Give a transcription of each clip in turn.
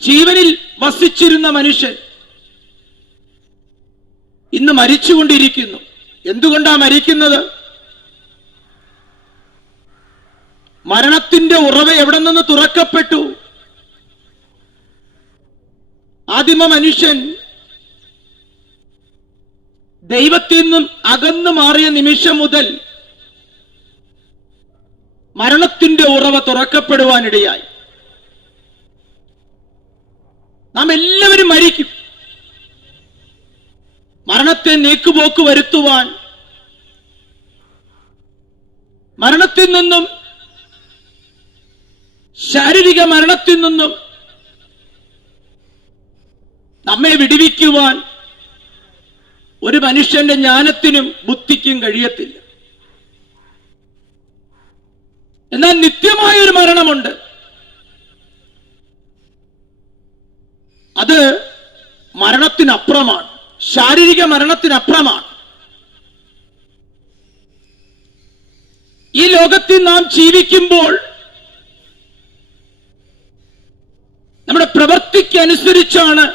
ജീവനിൽ വസിച്ചിരുന്ന മനുഷ്യൻ ഇന്ന് മരിച്ചുകൊണ്ടിരിക്കുന്നു. എന്തുകൊണ്ടാ മരിക്കുന്നത്? മരണത്തിന്റെ ഉറവ എവിടെ നിന്ന് തുറക്കപ്പെട്ടു? ആദിമ മനുഷ്യൻ ദൈവത്തിൽ നിന്നും അകന്നു മാറിയ നിമിഷം മുതൽ മരണത്തിന്റെ ഉറവ തുറക്കപ്പെടുവാനിടയായി. നാം എല്ലാവരും മരിക്കും. മരണത്തെ നീക്കുപോക്ക് വരുത്തുവാൻ മരണത്തിൽ നിന്നും ശാരീരിക മരണത്തിൽ നിന്നും നമ്മെ വിടിവിക്കുവാൻ ഒരു മനുഷ്യന്റെ ജ്ഞാനത്തിനും ബുദ്ധിക്കും കഴിയത്തില്ല. എന്നാൽ നിത്യമായ ഒരു മരണമുണ്ട്. അത് മരണത്തിനപ്പുറമാണ്. ശാരീരിക മരണത്തിനപ്പുറമാണ്. ഈ ലോകത്തിൽ നാം ജീവിക്കുമ്പോൾ നമ്മുടെ പ്രവൃത്തിക്കനുസരിച്ചാണ്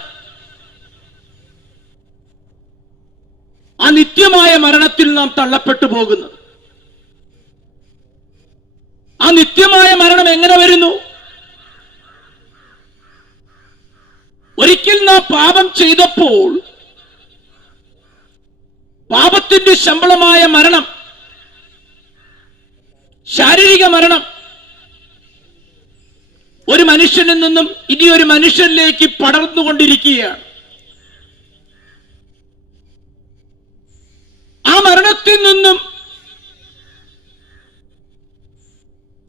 ആ നിത്യമായ മരണത്തിൽ നാം തള്ളപ്പെട്ടു പോകുന്നത്. ആ നിത്യമായ മരണം എങ്ങനെ വരുന്നു? ഒരിക്കൽ നാം പാപം ചെയ്തപ്പോൾ പാപത്തിന്റെ ശമ്പളമായ മരണം ശാരീരിക മരണം ഒരു മനുഷ്യനിൽ നിന്നും ഇനി ഒരു മനുഷ്യനിലേക്ക് പടർന്നുകൊണ്ടിരിക്കുകയാണ്. ആ മരണത്തിൽ നിന്നും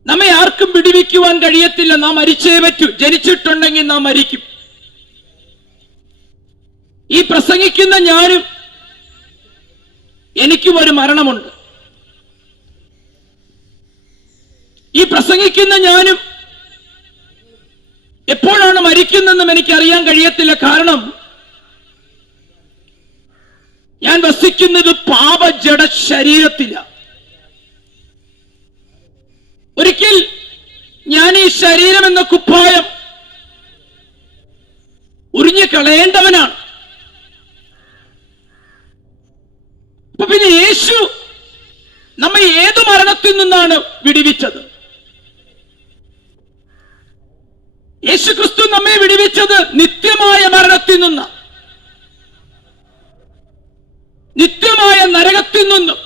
നമ്മെ ആർക്കും വിടിവിക്കുവാൻ കഴിയത്തില്ല. നാം മരിച്ചേ പറ്റൂ. ജനിച്ചിട്ടുണ്ടെങ്കിൽ നാം മരിക്കും. ഈ പ്രസംഗിക്കുന്ന ഞാനും എനിക്കും ഒരു മരണമുണ്ട്. ഈ പ്രസംഗിക്കുന്ന ഞാനും എപ്പോഴാണ് മരിക്കുന്നതെന്നും എനിക്കറിയാൻ കഴിയത്തില്ല. കാരണം ഞാൻ വസിക്കുന്നത് പാപജട ശരീരത്തില. ഒരിക്കൽ ഞാൻ ഈ ശരീരം എന്ന കുപ്പായം ഉറിഞ്ഞു കളയേണ്ടവനാണ്. അപ്പൊ പിന്നെ യേശു നമ്മെ ഏത് മരണത്തിൽ നിന്നാണ് വിടിവിച്ചത്? യേശു ക്രിസ്തു നമ്മെ വിടിവിച്ചത് നിത്യമായ മരണത്തിൽ നിന്ന്. നിത്യമായ നരകത്തിൽ നിന്നും.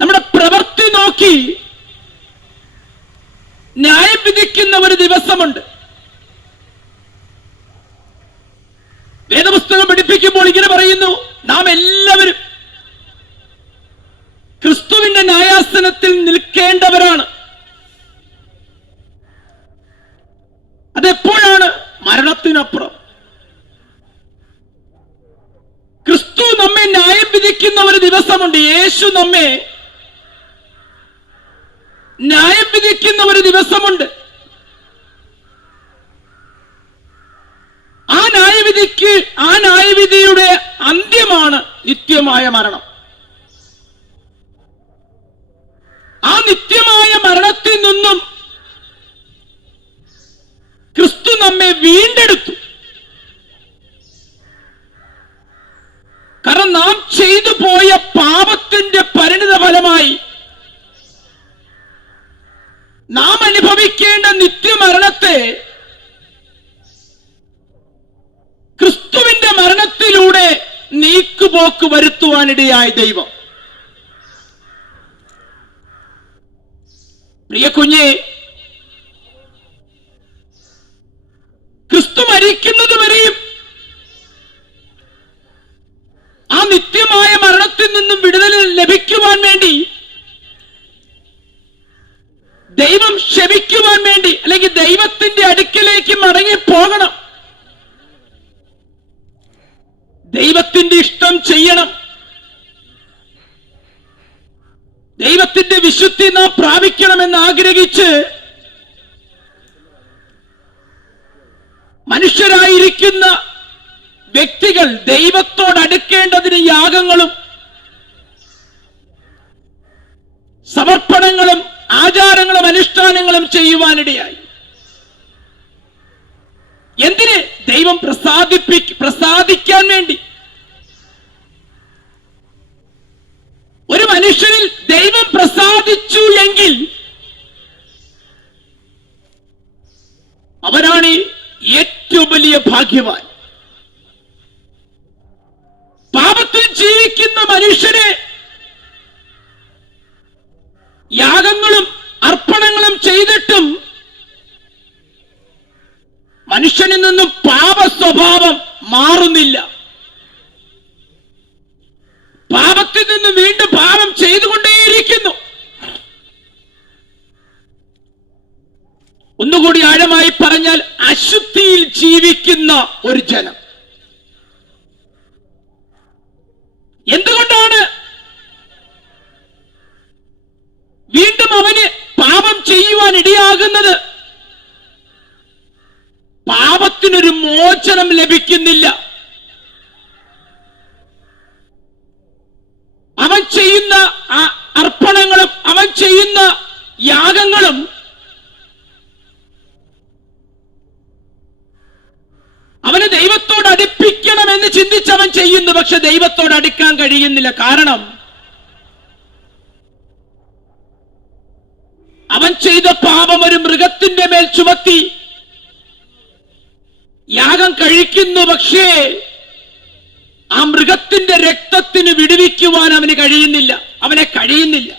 നമ്മുടെ പ്രവൃത്തി നോക്കി ന്യായം വിധിക്കുന്ന ഒരു ദിവസമുണ്ട്. പഠിപ്പിക്കുമ്പോൾ ഇങ്ങനെ പറയുന്നു നാം എല്ലാവരും ക്രിസ്തുവിന്റെ ന്യായാസനത്തിൽ നിൽക്കേണ്ടവരാണ്. അതെപ്പോഴാണ് മരണത്തിനപ്പുറം? ക്രിസ്തു നമ്മെ ന്യായം വിധിക്കുന്ന ഒരു ദിവസമുണ്ട്. യേശു നമ്മെ ന്യായം വിധിക്കുന്ന ഒരു ദിവസമുണ്ട് ആ ന്യായവിധിക്ക് ആ ന്യായവിധിയുടെ അന്ത്യമാണ് നിത്യമായ മരണം ആ നിത്യമായ മരണത്തിൽ നിന്നും ക്രിസ്തു നമ്മെ വീണ്ടെടുത്തു കാരണം നാം ചെയ്തു പോയ പാപത്തിന്റെ പരിണിത ഫലമായി നാം അനുഭവിക്കേണ്ട നിത്യമരണത്തെ ക്രിസ്തുവിന്റെ മരണത്തിലൂടെ നീക്കുപോക്ക് വരുത്തുവാനിടയായ ദൈവം. പ്രിയ കുഞ്ഞെ ക്രിസ്തു മരിക്കുന്നത് വരെയും ആ നിത്യമായ മരണത്തിൽ നിന്നും വിടുതൽ ലഭിക്കുവാൻ വേണ്ടി ദൈവം ക്ഷമിക്കുവാൻ വേണ്ടി അല്ലെങ്കിൽ ദൈവത്തിന്റെ അടുക്കിലേക്ക് മടങ്ങി പോകണം ദൈവത്തിന്റെ ഇഷ്ടം ചെയ്യണം. ദൈവത്തിന്റെ വിശുദ്ധി നാം പ്രാപിക്കണമെന്ന് ആഗ്രഹിച്ച് മനുഷ്യരായിരിക്കുന്ന വ്യക്തികൾ ദൈവത്തോടടുക്കേണ്ടതിന് യാഗങ്ങളും സമർപ്പണങ്ങളും ആചാരങ്ങളും അനുഷ്ഠാനങ്ങളും ചെയ്യുവാനിടയായി. എന്തിന് ദൈവം പ്രസാദിപ്പി പ്രസാദിക്കാൻ വേണ്ടി? ഒരു മനുഷ്യനിൽ ദൈവം പ്രസാദിച്ചു എങ്കിൽ അവനാണ് ഏറ്റവും വലിയ ഭാഗ്യവാൻ പാപത്തിൽ ജീവിക്കുന്ന മനുഷ്യനെ യാഗങ്ങളും അർപ്പണങ്ങളും ചെയ്തിട്ടും മനുഷ്യനിൽ നിന്നും പാപ സ്വഭാവം മാറുന്നില്ല. പാപത്തിൽ നിന്ന് വീണ്ടും പാപം ചെയ്തുകൊണ്ടേയിരിക്കുന്നു. ഒന്നുകൂടി ആഴമായി പറഞ്ഞാൽ അശുദ്ധിയിൽ ജീവിക്കുന്ന ഒരു ജനം. എന്തുകൊണ്ടാണ്? വീണ്ടും അവന് പാപം ചെയ്യുവാൻ ഇടയാകുന്നത്. മോചനം ലഭിക്കുന്നില്ല. അവൻ ചെയ്യുന്ന അർപ്പണങ്ങളും അവൻ ചെയ്യുന്ന യാഗങ്ങളും അവനെ ദൈവത്തോട് അടുപ്പിക്കണമെന്ന് ചിന്തിച്ചവൻ ചെയ്യുന്നു പക്ഷെ ദൈവത്തോട് അടുക്കാൻ കഴിയുന്നില്ല. കാരണം അവൻ ചെയ്ത പാപം ഒരു മൃഗത്തിന്റെ മേൽ ചുമത്തി യാഗം കഴിക്കുന്നു പക്ഷേ ആ മൃഗത്തിന്റെ രക്തത്തിന് വിടുവിക്കുവാൻ അവന് കഴിയുന്നില്ല. അവനെ കഴിയുന്നില്ല.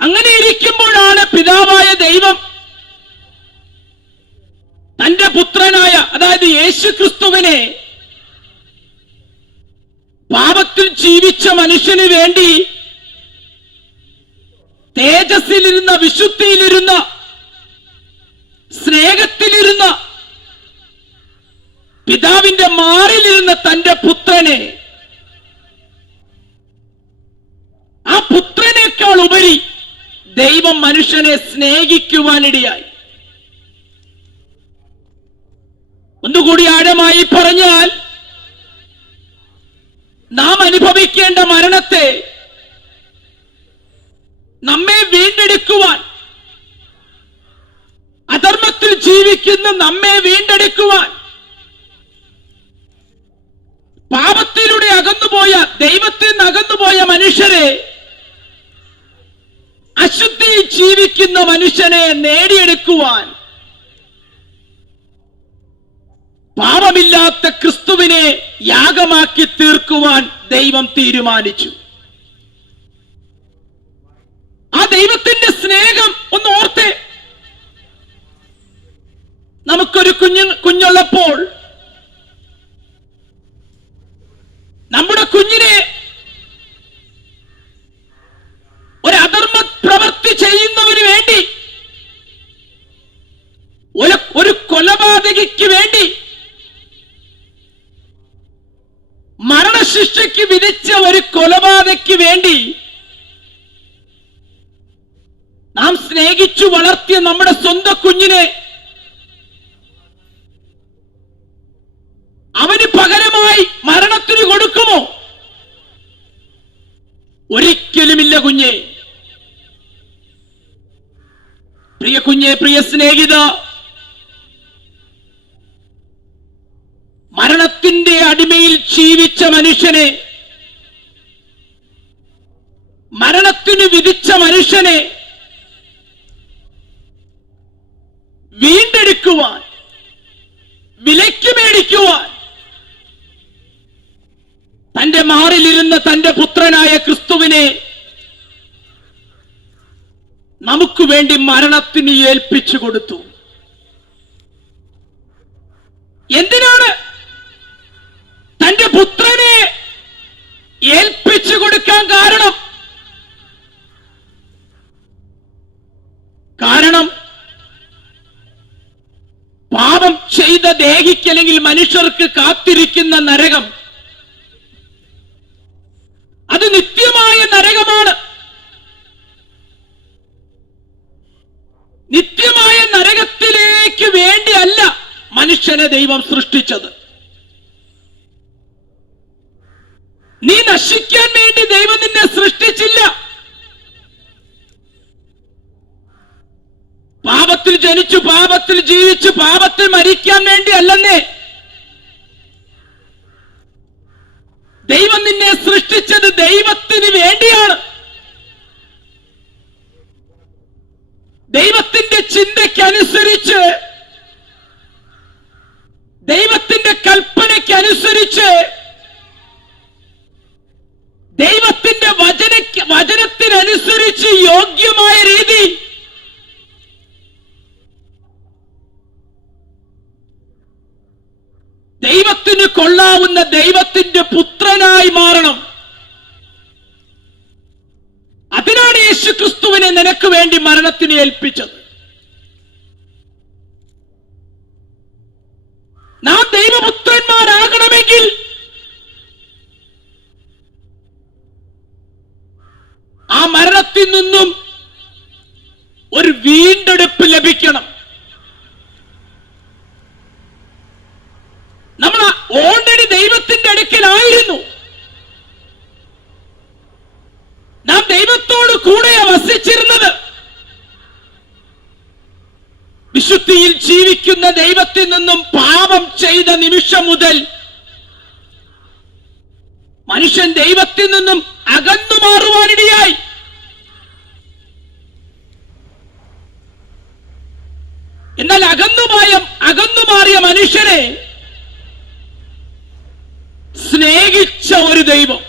അങ്ങനെ ഇരിക്കുമ്പോഴാണ് പിതാവായ ദൈവം തന്റെ പുത്രനായ അതായത് യേശു ക്രിസ്തുവിനെ പാപത്തിൽ ജീവിച്ച മനുഷ്യന് വേണ്ടി തേജസ്സിലിരുന്ന വിശുദ്ധിയിലിരുന്ന സ്നേഹത്തിലിരുന്ന പിതാവിന്റെ മാറിലിരുന്ന തന്റെ പുത്രനെ ആ പുത്രനേക്കാൾ ഉപരി ദൈവം മനുഷ്യനെ സ്നേഹിക്കുവാനിടയായി. ഒന്നുകൂടി ആഴമായി പറഞ്ഞാൽ നാം അനുഭവിക്കേണ്ട മരണത്തെ നമ്മെ വീണ്ടെടുക്കുവാൻ അധർമ്മത്തിൽ ജീവിക്കുന്ന നമ്മെ വീണ്ടെടുക്കുവാൻ. പാപത്തിലൂടെ അകന്നുപോയ ദൈവത്തിൽ നിന്ന് അകന്നുപോയ മനുഷ്യരെ അശുദ്ധി ജീവിക്കുന്ന മനുഷ്യനെ നേടിയെടുക്കുവാൻ. പാപമില്ലാത്ത ക്രിസ്തുവിനെ യാഗമാക്കി തീർക്കുവാൻ ദൈവം തീരുമാനിച്ചു. ആ ദൈവത്തിന്റെ സ്നേഹം ഒന്ന് ഓർത്തേ. നമുക്കൊരു കുഞ്ഞു കുഞ്ഞുള്ളപ്പോൾ ഒരിക്കലുമില്ല കുഞ്ഞെ. പ്രിയ കുഞ്ഞെ പ്രിയ സ്നേഹിത മരണത്തിന്റെ അടിമയിൽ ജീവിച്ച മനുഷ്യനെ മരണത്തിന് വിധിച്ച മനുഷ്യനെ വീണ്ടെടുക്കുവാൻ വിലയ്ക്ക് മേടിക്കുവാൻ തന്റെ മാറിലിരുന്ന തന്റെ പുത്രനായ ക്രിസ്തുവിനെ നമുക്ക് വേണ്ടി മരണത്തിന് ഏൽപ്പിച്ചു കൊടുത്തു എന്തിനാണ് തന്റെ പുത്രനെ ഏൽപ്പിച്ചു കൊടുക്കാൻ കാരണം കാരണം പാപം ചെയ്ത ദേഹിക്ക് അല്ലെങ്കിൽ മനുഷ്യർക്ക് കാത്തിരിക്കുന്ന നരകം അത് നിത്യമായ നരകമാണ് നിത്യമായ നരകത്തിലേക്ക് വേണ്ടിയല്ല മനുഷ്യനെ ദൈവം സൃഷ്ടിച്ചത്. നീ നശിക്കാൻ വേണ്ടി ദൈവം നിന്നെ സൃഷ്ടിച്ചില്ല. പാപത്തിൽ ജനിച്ചു പാപത്തിൽ ജീവിച്ചു പാപത്തിൽ മരിക്കാൻ വേണ്ടി അല്ലെന്നേ. ദൈവം നിന്നെ സൃഷ്ടിച്ചത് ദൈവത്തിന് വേണ്ടിയാണ്. ദൈവത്തിന്റെ ചിന്തയ്ക്കനുസരിച്ച് ദൈവത്തിന്റെ കൽപ്പനയ്ക്ക് അനുസരിച്ച് ദൈവത്തിന്റെ വചന വചനത്തിനനുസരിച്ച് യോഗ്യമായ രീതി ദൈവത്തിന് കൊള്ളാവുന്ന ദൈവത്തിന്റെ പുത്രനായി മാറണം. അതിനാണ് യേശുക്രിസ്തുവിനെ നിനക്ക് വേണ്ടി മരണത്തിന് ഏൽപ്പിച്ചത് നാം ദൈവപുത്രന്മാരാകണമെങ്കിൽ ആ മരണത്തിൽ നിന്നും ഒരു വീണ്ടെടുപ്പ് ലഭിക്കണം. നമ്മൾ ഓൾറെഡി ദൈവത്തിന്റെ അടുക്കലായിരുന്നു. നാം ദൈവത്തോട് കൂടെ വസിച്ചിരുന്നത്. വിശുദ്ധിയിൽ ജീവിക്കുന്ന ദൈവത്തിൽ നിന്നും പാപം ചെയ്ത നിമിഷം മുതൽ മനുഷ്യൻ ദൈവത്തിൽ നിന്നും അകന്നു മാറുവാനിടയായി. എന്നാൽ അകന്നുമായ അകന്നു മാറിയ മനുഷ്യനെ സ്നേഹിച്ച ഒരു ദൈവം.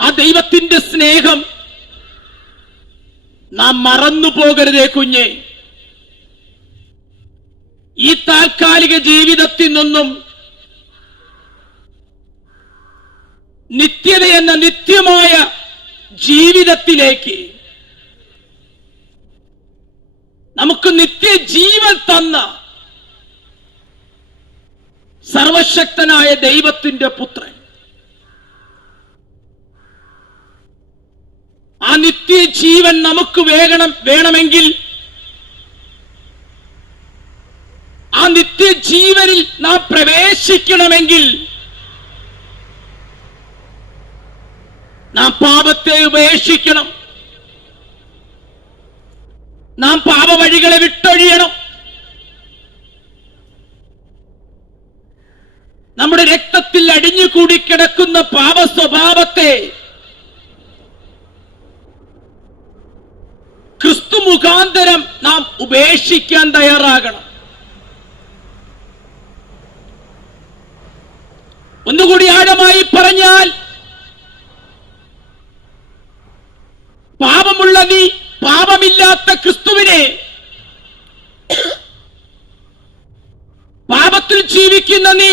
ആ ദൈവത്തിന്റെ സ്നേഹം നാം മറന്നു പോകരുതേ കുഞ്ഞെ. ഈ താൽക്കാലിക ജീവിതത്തിൽ നിന്നും നിത്യത എന്ന നിത്യമായ ജീവിതത്തിലേക്ക് നമുക്ക് നിത്യജീവൻ തന്ന സർവശക്തനായ ദൈവത്തിന്റെ പുത്രൻ. ആ നിത്യജീവൻ നമുക്ക് വേഗണം വേണമെങ്കിൽ ആ നിത്യജീവനിൽ നാം പ്രവേശിക്കണമെങ്കിൽ നാം പാപത്തെ ഉപേക്ഷിക്കണം. നാം പാപവഴികളെ വിട്ടൊഴിയണം. നമ്മുടെ രക്തത്തിൽ അടിഞ്ഞുകൂടി കിടക്കുന്ന പാപ സ്വഭാവത്തെ ക്രിസ്തു മുഖാന്തരം നാം ഉപേക്ഷിക്കാൻ തയ്യാറാകണം. ഒന്നുകൂടി ആഴമായി പറഞ്ഞാൽ പാപമുള്ള നീ പാപമില്ലാത്ത ക്രിസ്തുവിനെ പാപത്തിൽ ജീവിക്കുന്ന നീ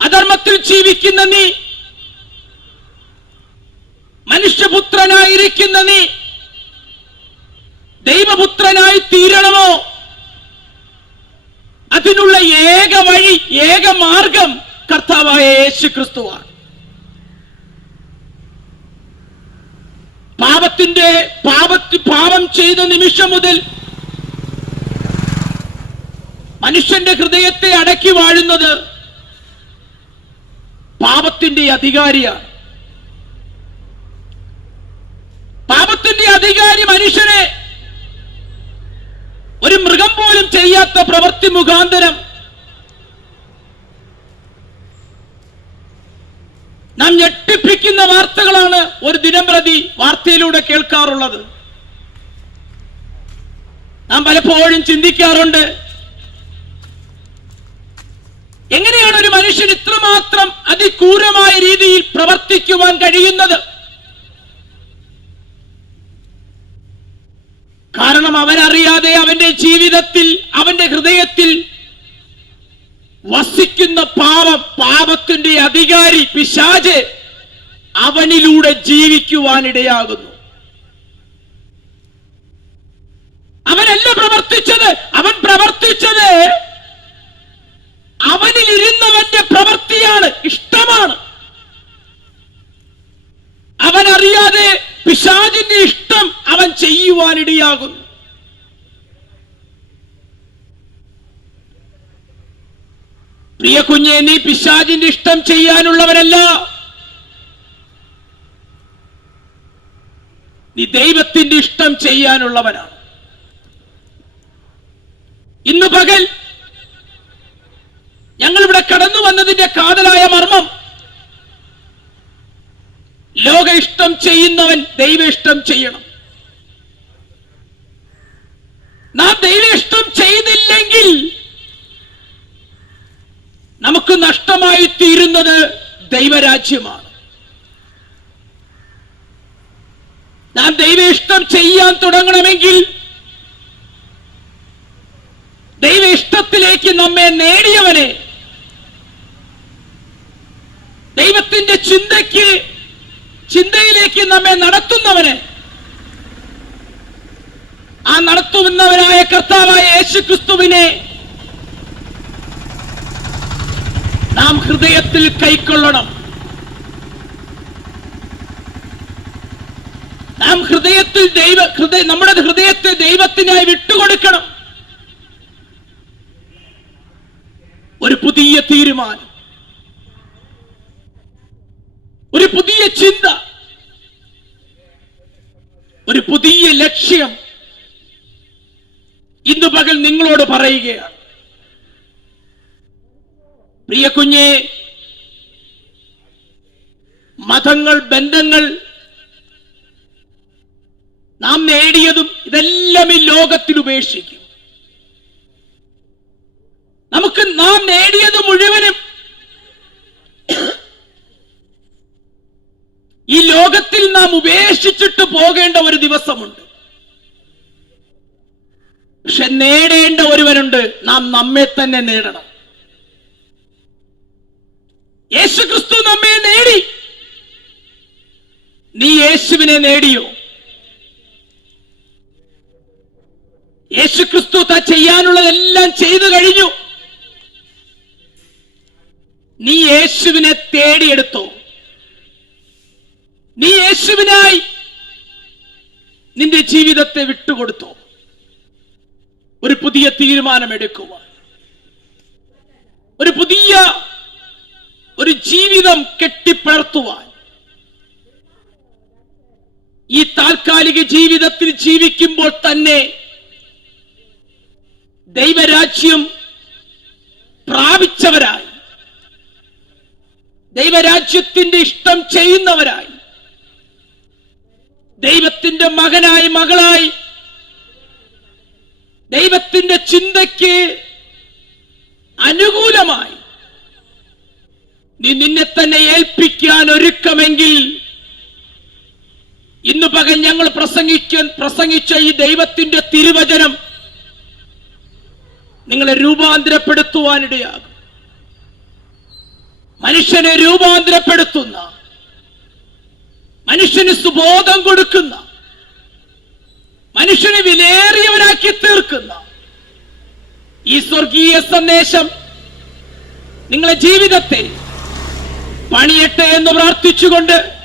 അധർമ്മത്തിൽ ജീവിക്കുന്ന നീ മനുഷ്യപുത്രനായിരിക്കുന്ന നീ ദൈവപുത്രനായി തീരണമോ? അതിനുള്ള ഏക വഴി ഏക മാർഗം കർത്താവായ യേശു ക്രിസ്തുവാണ് പാപത്തിന്റെ പാപത്തി പാപം ചെയ്ത നിമിഷം മുതൽ മനുഷ്യന്റെ ഹൃദയത്തെ അടക്കി വാഴുന്നത് പാപത്തിന്റെ അധികാരിയാണ്. പാപത്തിന്റെ അധികാരി മനുഷ്യനെ ഒരു മൃഗം പോലും ചെയ്യാത്ത പ്രവൃത്തി മുഖാന്തരം നാം ഞെട്ടിപ്പിക്കുന്ന വാർത്തകളാണ് ഒരു ദിനം പ്രതി വാർത്തയിലൂടെ കേൾക്കാറുള്ളത്. നാം പലപ്പോഴും ചിന്തിക്കാറുണ്ട് എങ്ങനെയാണ് ഒരു മനുഷ്യൻ ഇത്രമാത്രം അതിക്രൂരമായ രീതിയിൽ പ്രവർത്തിക്കുവാൻ കഴിയുന്നത്? കാരണം അവനറിയാതെ അവന്റെ ജീവിതത്തിൽ അവന്റെ ഹൃദയത്തിൽ വസിക്കുന്ന പാപം പാപത്തിന്റെ അധികാരി പിശാജ് അവനിലൂടെ ജീവിക്കുവാനിടയാകുന്നു. അവനല്ല പ്രവർത്തിച്ചത് അവൻ പ്രവർത്തിച്ചത് അവനിൽ ഇരുന്നവന്റെ പ്രവൃത്തിയാണ് ഇഷ്ടമാണ്. അവൻ അറിയാതെ പിശാചിന്റെ ഇഷ്ടം അവൻ ചെയ്യുവാനിടയാകുന്നു. പ്രിയ കുഞ്ഞെ നീ പിശാചിന്റെ ഇഷ്ടം ചെയ്യാനുള്ളവരല്ല നീ ദൈവത്തിന്റെ ഇഷ്ടം ചെയ്യാനുള്ളവനാണ്. ഇന്ന് പകൽ ഞങ്ങളിവിടെ കടന്നു വന്നതിന്റെ കാതലായ മർമ്മം ലോക ഇഷ്ടം ചെയ്യുന്നവൻ ദൈവ ഇഷ്ടം ചെയ്യണം. നാം ദൈവ ഇഷ്ടം ചെയ്തില്ലെങ്കിൽ നമുക്ക് നഷ്ടമായി തീരുന്നത് ദൈവരാജ്യമാണ്. നാം ദൈവ ഇഷ്ടം ചെയ്യാൻ തുടങ്ങണമെങ്കിൽ ദൈവ ഇഷ്ടത്തിലേക്ക് നമ്മെ നേടിയവനെ ദൈവത്തിന്റെ ചിന്തയ്ക്ക് ചിന്തയിലേക്ക് നമ്മെ നടത്തുന്നവനെ ആ നടത്തുന്നവനായ കർത്താവായ യേശു ക്രിസ്തുവിനെ നാം ഹൃദയത്തിൽ കൈക്കൊള്ളണം. നാം ഹൃദയത്തിൽ ദൈവ ഹൃദയ നമ്മുടെ ഹൃദയത്തെ ദൈവത്തിനായി വിട്ടുകൊടുക്കണം. ഒരു പുതിയ തീരുമാനം. ഒരു പുതിയ ചിന്ത. ഒരു പുതിയ ലക്ഷ്യം. ഇന്ന് പകൽ നിങ്ങളോട് പറയുകയാണ്. പ്രിയ കുഞ്ഞെ മതങ്ങൾ ബന്ധങ്ങൾ നാം നേടിയതും ഇതെല്ലാം ഈ ലോകത്തിൽ ഉപേക്ഷിക്കും. നമുക്ക് നാം നേടിയത് മുഴുവനും ഈ ലോകത്തിൽ നാം ഉപേക്ഷിച്ചിട്ട് പോകേണ്ട ഒരു ദിവസമുണ്ട്. പക്ഷെ നേടേണ്ട ഒരുവനുണ്ട് നാം നമ്മെ തന്നെ നേടണം. യേശുക്രിസ്തു നമ്മെ നേടി. നീ യേശുവിനെ നേടിയോ? യേശു ക്രിസ്തു താ ചെയ്യാനുള്ളതെല്ലാം ചെയ്തു കഴിഞ്ഞു. നീ യേശുവിനെ തേടിയെടുത്തു. നീ യേശുവിനായി നിന്റെ ജീവിതത്തെ വിട്ടുകൊടുത്തു. ഒരു പുതിയ തീരുമാനമെടുക്കുക ഒരു പുതിയ ഒരു ജീവിതം കെട്ടിപ്പടർത്തുവാൻ. ഈ താൽക്കാലിക ജീവിതത്തിൽ ജീവിക്കുമ്പോൾ തന്നെ ദൈവരാജ്യം പ്രാപിച്ചവരായി. ദൈവരാജ്യത്തിന്റെ ഇഷ്ടം ചെയ്യുന്നവരായി. ദൈവത്തിന്റെ മകനായി മകളായി. ദൈവത്തിന്റെ ചിന്തയ്ക്ക് അനുകൂലമായി. നീ നിന്നെ തന്നെ ഏൽപ്പിക്കാൻ ഒരുക്കമെങ്കിൽ ഇന്ന് പകൽ ഞങ്ങൾ പ്രസംഗിക്ക പ്രസംഗിച്ച ഈ ദൈവത്തിന്റെ തിരുവചനം നിങ്ങളെ രൂപാന്തരപ്പെടുത്തുവാനിടയാകും. മനുഷ്യനെ രൂപാന്തരപ്പെടുത്തുന്ന മനുഷ്യന് സുബോധം കൊടുക്കുന്ന മനുഷ്യനെ വിലയേറിയവനാക്കി തീർക്കുന്ന ഈ സ്വർഗീയ സന്ദേശം നിങ്ങളെ ജീവിതത്തെ പണിയട്ടെ എന്ന് പ്രാർത്ഥിച്ചുകൊണ്ട്